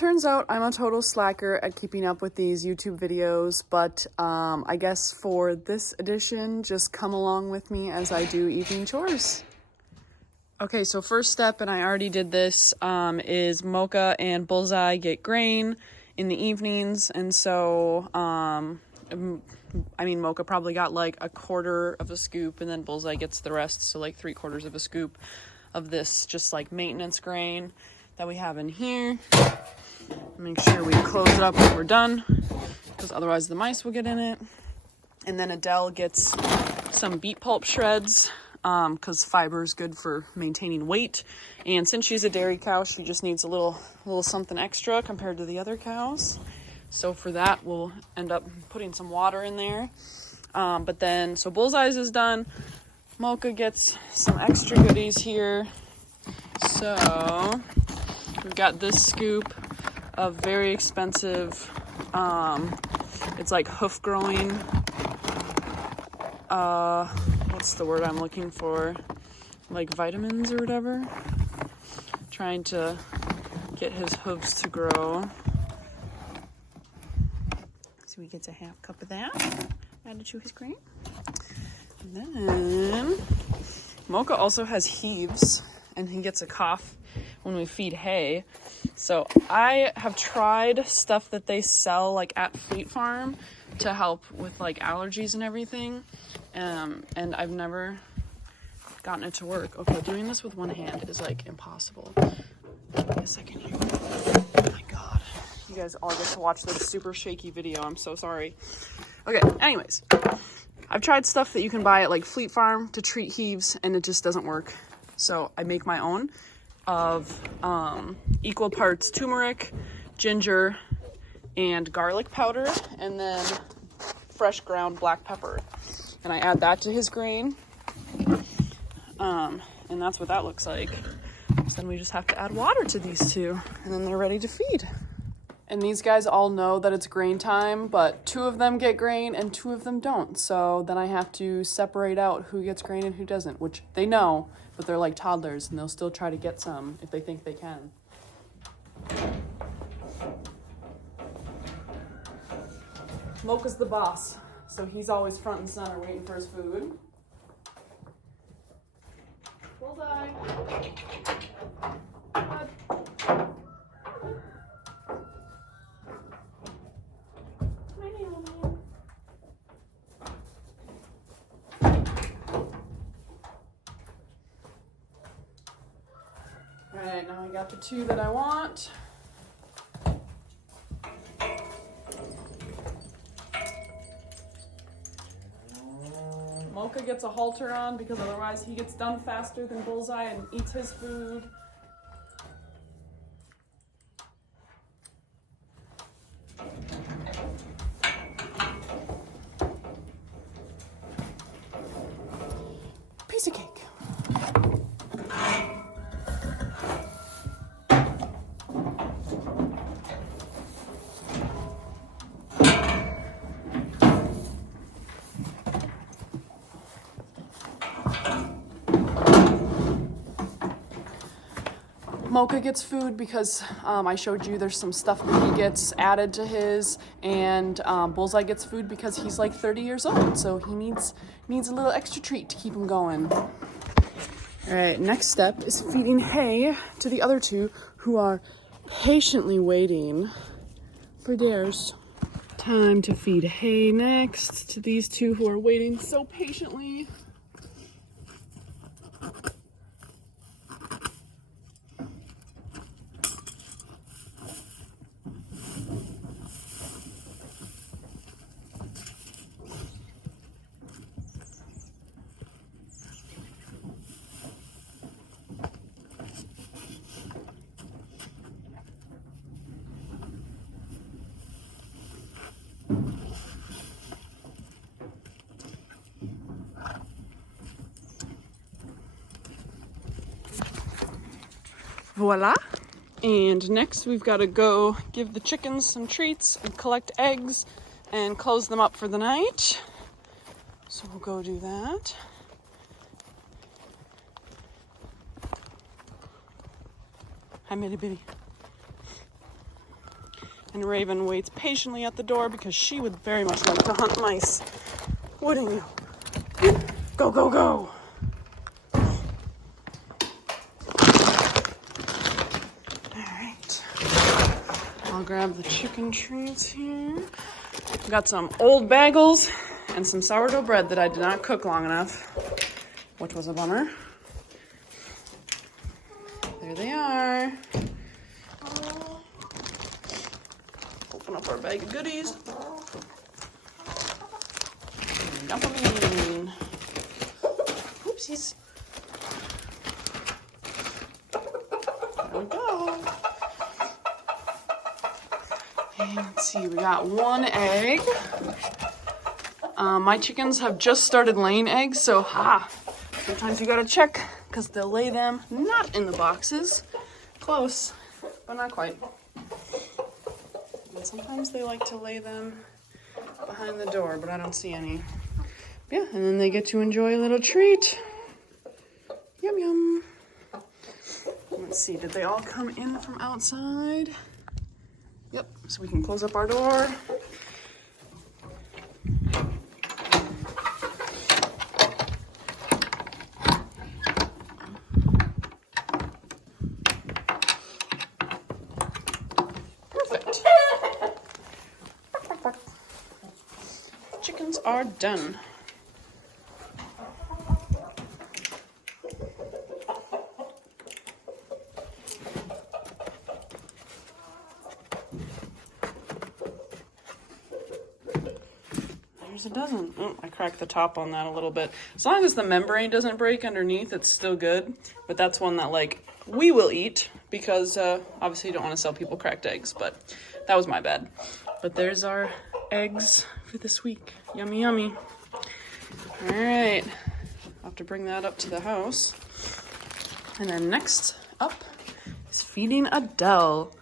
Turns out I'm a total slacker at keeping up with these YouTube videos, but I guess for this edition, just come along with me as I do evening chores. Okay, so first step, and I already did this, is Mocha and Bullseye get grain in the evenings, and so, Mocha probably got like a quarter of a scoop, and then Bullseye gets the rest, so like 3/4 of a scoop of this just like maintenance grain that we have in here. Make sure we close it up when we're done, because otherwise the mice will get in it. And then Adele gets some beet pulp shreds, because fiber is good for maintaining weight. And since she's a dairy cow, she just needs a little something extra compared to the other cows. So for that, we'll end up putting some water in there. So Bullseye's is done. Mocha gets some extra goodies here. So we've got this scoop of very expensive, it's like hoof growing, what's the word I'm looking for? Like vitamins or whatever. Trying to get his hooves to grow. So he gets a half cup of that added to his grain. And then Mocha also has heaves, and he gets a cough when we feed hay. So I have tried stuff that they sell like at Fleet Farm to help with like allergies and everything, and I've never gotten it to work. Okay, doing this with one hand is like impossible. Give me a second here. Oh my god, you guys all get to watch this super shaky video. I'm so sorry. Okay, anyways, I've tried stuff that you can buy at like Fleet Farm to treat heaves, and it just doesn't work. So I make my own of equal parts turmeric, ginger, and garlic powder, and then fresh ground black pepper. And I add that to his grain. And that's what that looks like. So then we just have to add water to these two, and then they're ready to feed. And these guys all know that it's grain time, but 2 of them get grain and 2 of them don't. So then I have to separate out who gets grain and who doesn't, which they know, but they're like toddlers and they'll still try to get some if they think they can. Mocha's the boss, so he's always front and center waiting for his food. Bullseye. Bud. Alright, now I got the 2 that I want. Mocha gets a halter on because otherwise he gets done faster than Bullseye and eats his food. Piece of cake. Mocha gets food because I showed you there's some stuff that he gets added to his, and Bullseye gets food because he's like 30 years old, so he needs a little extra treat to keep him going. All right, next step is feeding hay to the other 2 who are patiently waiting for theirs. Time to feed hay next to these 2 who are waiting so patiently. Voila. And next we've got to go give the chickens some treats and collect eggs and close them up for the night. So we'll go do that. Hi, Mitty Bitty. And Raven waits patiently at the door because she would very much like to hunt mice. Wouldn't you? Go, go, go. Alright. I'll grab the chicken treats here. Got some old bagels and some sourdough bread that I did not cook long enough, which was a bummer. There they are. Open up our bag of goodies. Dump them in. Oopsies. There we go. And let's see, we got one egg. My chickens have just started laying eggs, so sometimes you gotta check because they'll lay them not in the boxes. Close, but not quite. And sometimes they like to lay them behind the door, but I don't see any. Yeah, and then they get to enjoy a little treat. Yum, yum. Let's see, did they all come in from outside? Yep, so we can close up our door. Perfect. Chickens are done. There's a dozen. Oh, I cracked the top on that a little bit. As long as the membrane doesn't break underneath, it's still good. But that's one that, like, we will eat because obviously you don't want to sell people cracked eggs, but that was my bad. But there's our eggs for this week. Yummy, yummy. All right. I'll have to bring that up to the house. And then next up is feeding Adele,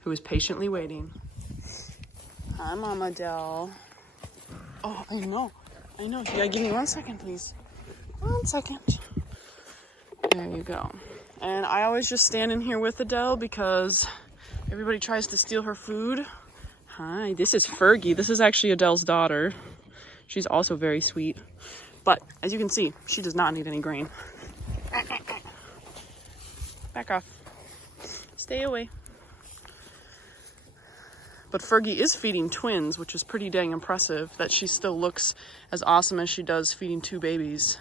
who is patiently waiting. Hi, Mama Adele. Oh, I know. You gotta give me 1 second, please. 1 second. There you go. And I always just stand in here with Adele because everybody tries to steal her food. Hi, this is Fergie. This is actually Adele's daughter. She's also very sweet. But as you can see, she does not need any grain. Back off. Stay away. But Fergie is feeding twins, which is pretty dang impressive that she still looks as awesome as she does feeding 2 babies.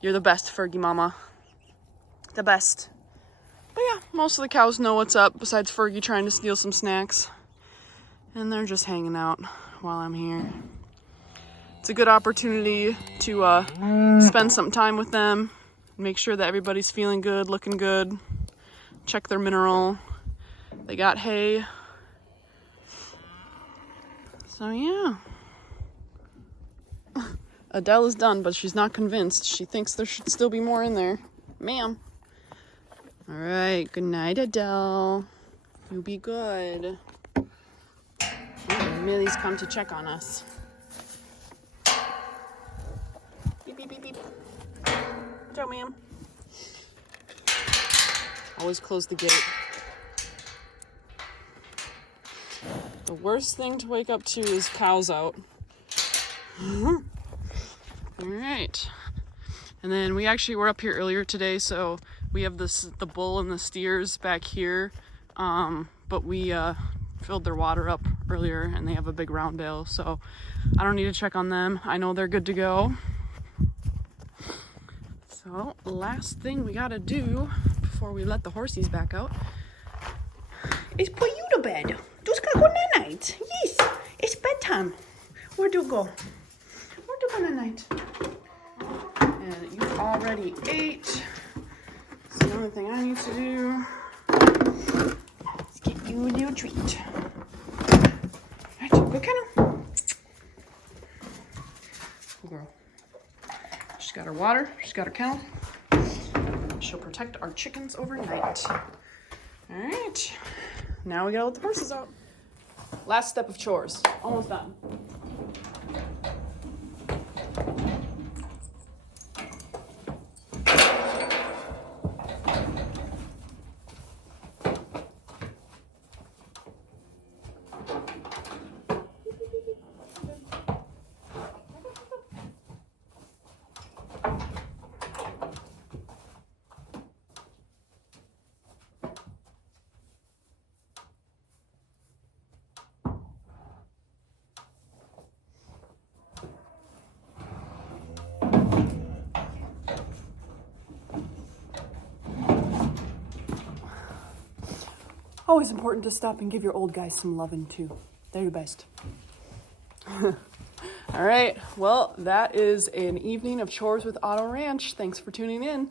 You're the best, Fergie mama. The best. But yeah, most of the cows know what's up besides Fergie trying to steal some snacks. And they're just hanging out while I'm here. It's a good opportunity to spend some time with them, make sure that everybody's feeling good, looking good, check their mineral. They got hay. So yeah. Adele is done, but she's not convinced. She thinks there should still be more in there. Ma'am. All right, good night, Adele. You be good. Oh, Millie's come to check on us. Beep, beep, beep, beep. Ciao, ma'am. Always close the gate. The worst thing to wake up to is cows out. All right. And then we actually were up here earlier today, so we have the bull and the steers back here. But we filled their water up earlier, and they have a big round bale, so I don't need to check on them. I know they're good to go. So last thing we gotta do before we let the horsies back out is put you to bed. Do's gotta go night-night. Yes, it's bedtime. Where do go? Where do go night-night? And you already ate. So the only thing I need to do is get you a little treat. Alright, go kennel. Good girl. She's got her water. She's got her kennel. She'll protect our chickens overnight. Alright. Now we gotta let the horses out. Last step of chores. Almost done. Always important to stop and give your old guys some loving too. They're the best. All right, well, that is an evening of chores with Auto Ranch. Thanks for tuning in.